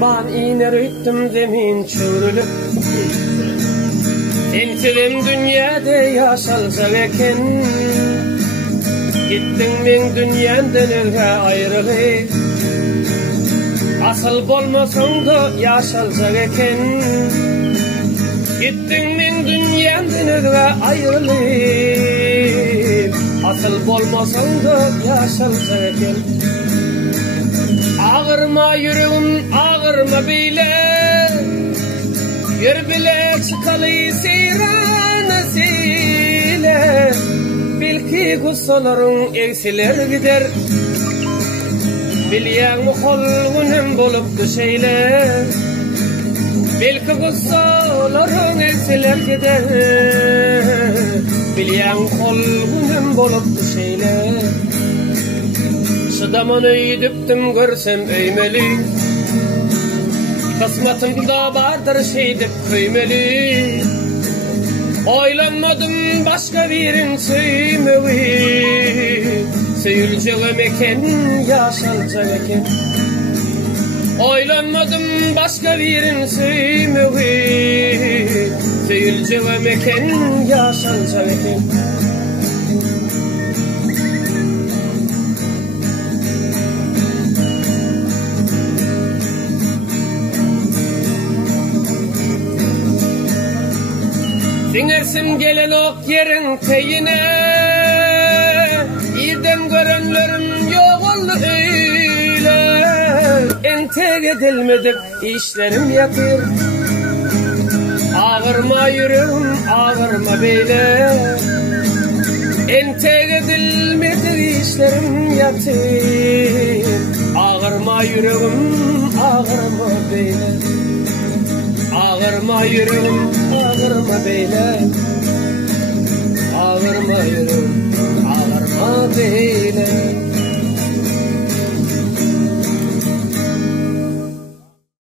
Ban iner öttüm zemin çöğrülüp Entilim dünyada yaşalsak eken Gittin men dünyandan ölge ayrılıp Asıl bolmasan da yaşalsak eken Gittin men dünyandan ölge ayrılıp Asıl bolmasan da yaşalsak eken Ağırma yüreğim, ağırma bile Yür bile çıkalı seyrana seyle Belki gussaların eksiler gider Bilyen muholgunem bolup düşeyle Belki gussaların eksiler gider Bilyen muholgunem bolup düşeyle Şıdaman öydüptüm görsem öymeli Kısmatımda vardır şeydip köymeli Oylanmadım başka birin söymevi Söyüleceğim eken yaşalacak eken Oylanmadım başka birin söymevi Söyüleceğim eken yaşalacak eken Dinlersim gelen ok yerin teyine İrden görenlerim yok oldu öyle Entek edilmedip işlerim yatır Ağırma yüreğim ağırma beyle Entek edilmedip işlerim yatır Ağırma yüreğim ağırma beyle Ağırma yüreğim, ağırma beyle